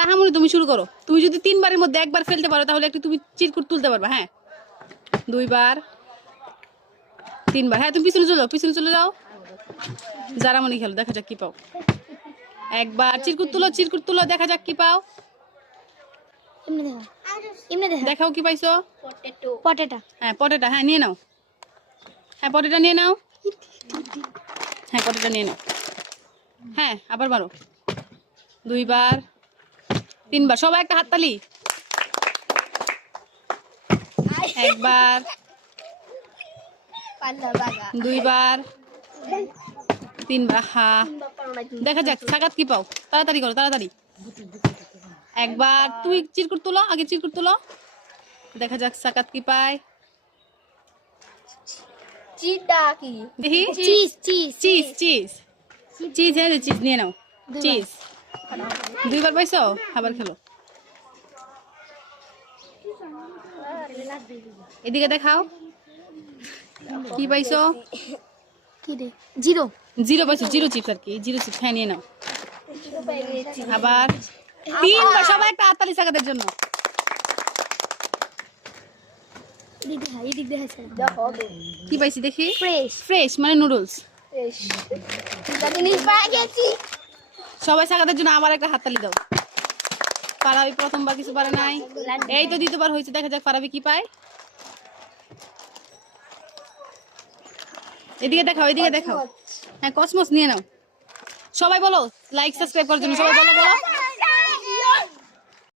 রাহামুনি তুমি শুরু করো। তুমি যদি তিনবারের মধ্যে একবার ফেলতে পারো তাহলে একটু তুমি চিরকুট তুলতে পারবে হ্যাঁ? দুইবার তিনবার। হ্যাঁ তুমি পিছনে চলে যাও পিছনে চলে যাও। জারামনি খেলো দেখা যাক কি পাও। একবার চিরকুট তুলো চিরকুট তুলো দেখা যাক কি পাও। এমনি দেখো এমনি দেখো। দেখাও কি পাইছো? পটেটা হ্যাঁ পটেটা হ্যাঁ নিয়ে নাও। হ্যাঁ পটেটা নিয়ে নাও। হ্যাঁ পটেটা নিয়ে নাও। হ্যাঁ আবার মারো। দুইবার তিনবার। সবাই একটা হাততালি। একবার। দুইবার। তিনবার। হা। দেখা যাক কি পাও? তাড়াতাড়ি করো তাড়াতাড়ি। একবার। তুই চিরকুট তুলো আগে চিরকুট তুলো। দেখা যাক সাকাত কি পায়। Cheese cheese cheese. Cheese cheese. হ্যাঁ চিজ। নিয়ে নাও। চিজ। দুইবার পাইছো? খাবার খেলো। এদিকে দেখাও। কি পাইছো? জিরো। জিরো পাইছো জিরো চিপস আর কি। জিরো চিপস হ্যাঁ নিয়ে নাও। আবার তিনবার সবাই একটা হাততালি সাকাতের জন্য কি পাইছি দেখি? ফ্রেশ ফ্রেশ মানে নুডলস ফ্রেশ সবাই সাকাতের জন্য আবার একটা হাততালি দাও। পারাবি প্রথমবার, কিছু পারে নাই। এই তো দ্বিতীয়বার হয়েছে, দেখা যাক পারাবি কি পায়। এদিকে দেখাও এদিকে দেখাও। হ্যাঁ কসমস নিয়ে নাও। সবাই বলো লাইক সাবস্ক্রাইব করার জন্য। সবাই বলো বলো।